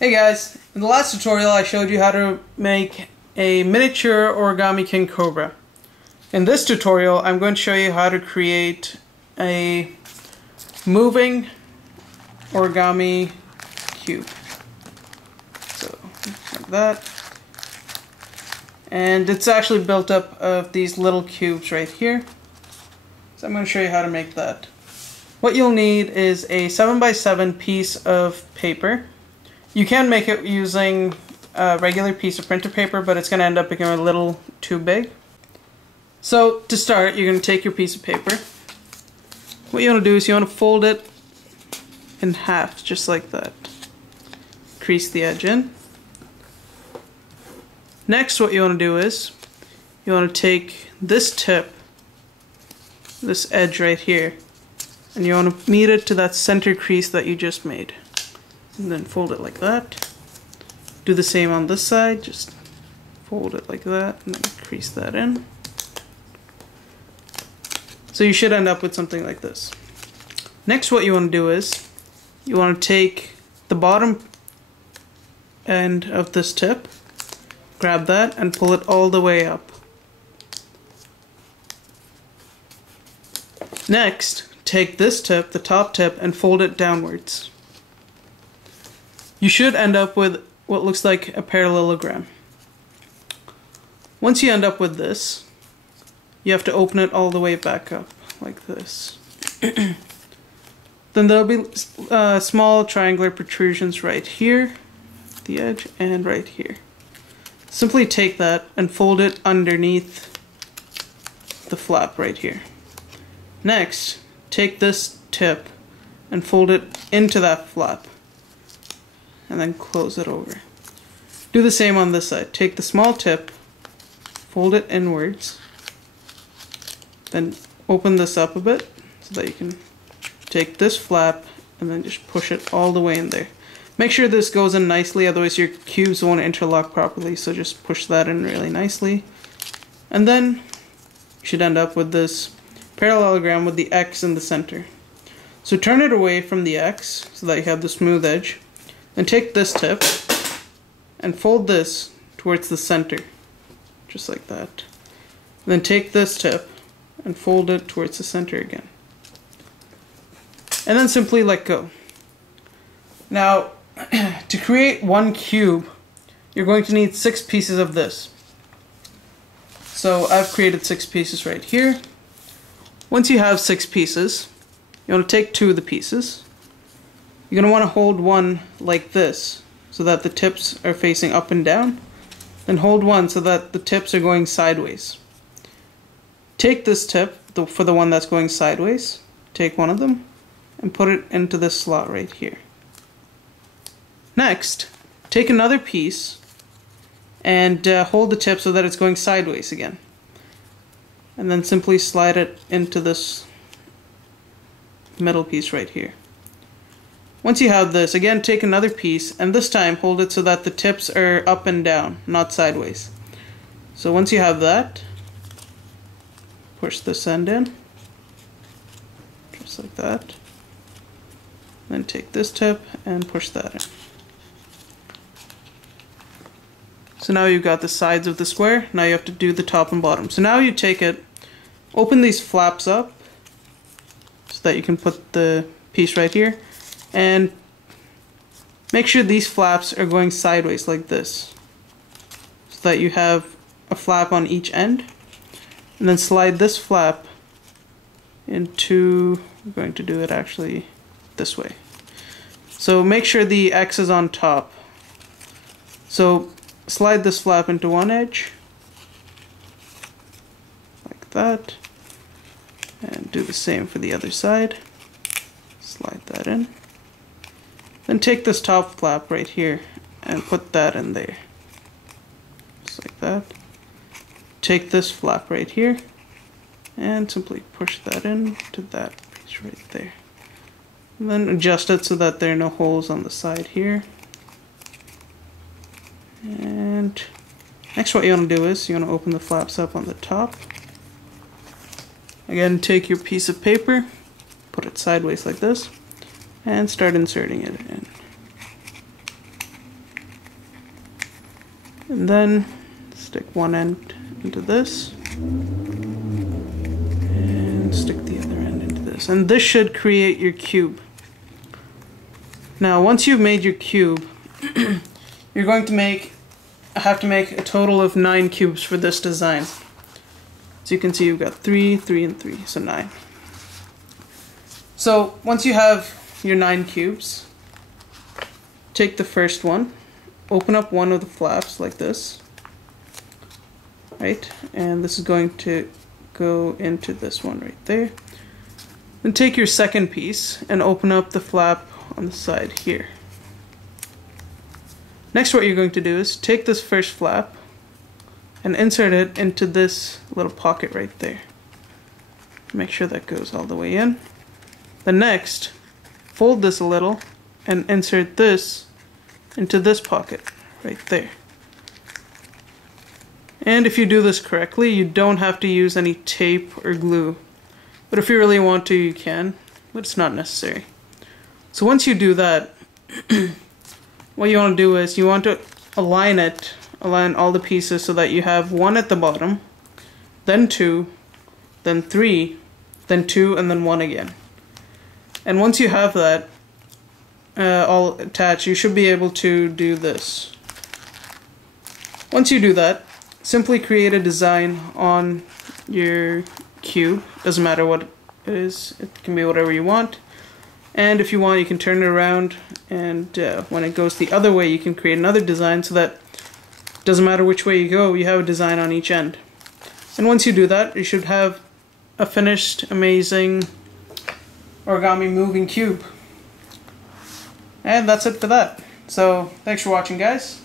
Hey guys, in the last tutorial I showed you how to make a miniature origami king cobra. In this tutorial I'm going to show you how to create a moving origami cube. So, like that. And it's actually built up of these little cubes right here. So I'm going to show you how to make that. What you'll need is a 7x7 piece of paper. You can make it using a regular piece of printer paper, but it's going to end up becoming a little too big. So to start, you're going to take your piece of paper. What you want to do is you want to fold it in half, just like that. Crease the edge in. Next, what you want to do is you want to take this tip, this edge right here, and you want to meet it to that center crease that you just made. And then fold it like that. Do the same on this side, just fold it like that and then crease that in. So you should end up with something like this. Next, what you want to do is you want to take the bottom end of this tip, grab that and pull it all the way up. Next, take this tip, the top tip, and fold it downwards. You should end up with what looks like a parallelogram. Once you end up with this, you have to open it all the way back up, like this. Then there'll be small triangular protrusions right here, the edge, and right here. Simply take that and fold it underneath the flap right here. Next, take this tip and fold it into that flap and then close it over. Do the same on this side. Take the small tip, fold it inwards, then open this up a bit so that you can take this flap and then just push it all the way in there. Make sure this goes in nicely, otherwise your cubes won't interlock properly, so just push that in really nicely. And then you should end up with this parallelogram with the X in the center. So turn it away from the X so that you have the smooth edge. Then take this tip and fold this towards the center, just like that. And then take this tip and fold it towards the center again. And then simply let go. Now, to create one cube, you're going to need 6 pieces of this. So I've created 6 pieces right here. Once you have 6 pieces, you want to take 2 of the pieces. You're going to want to hold one like this so that the tips are facing up and down. Then hold one so that the tips are going sideways. Take this tip for the one that's going sideways, take one of them and put it into this slot right here. Next, take another piece and hold the tip so that it's going sideways again. And then simply slide it into this middle piece right here. Once you have this, again take another piece and this time hold it so that the tips are up and down, not sideways. So once you have that, push this end in, just like that. Then take this tip and push that in. So now you've got the sides of the square, now you have to do the top and bottom. So now you take it, open these flaps up so that you can put the piece right here, and make sure these flaps are going sideways like this so that you have a flap on each end, and then slide this flap into, I'm going to do it actually this way. So make sure the X is on top. So slide this flap into one edge like that, and do the same for the other side. Slide that in. Then take this top flap right here and put that in there, just like that. Take this flap right here and simply push that in to that piece right there. And then adjust it so that there are no holes on the side here. And next, what you want to do is you want to open the flaps up on the top. Again, take your piece of paper, put it sideways like this, and start inserting it in. And then stick one end into this. And stick the other end into this. And this should create your cube. Now, once you've made your cube, you're going to have to make a total of 9 cubes for this design. So you can see you've got 3, 3, and 3, so 9. So once you have your 9 cubes, take the first one, open up one of the flaps like this, right? And this is going to go into this one right there. Then take your second piece and open up the flap on the side here. Next, what you're going to do is take this first flap and insert it into this little pocket right there. Make sure that goes all the way in. Then next, fold this a little and insert this into this pocket right there. And if you do this correctly, you don't have to use any tape or glue. But if you really want to, you can, but it's not necessary. So once you do that, what you want to do is you want to align all the pieces so that you have 1 at the bottom, then 2, then 3, then 2, and then 1 again. And once you have that all attached, you should be able to do this. Once you do that, simply create a design on your cube. Doesn't matter what it is, it can be whatever you want. And if you want, you can turn it around, and when it goes the other way, you can create another design so that it doesn't matter which way you go, you have a design on each end. And once you do that, you should have a finished, amazing origami moving cube. And that's it for that. So, thanks for watching, guys.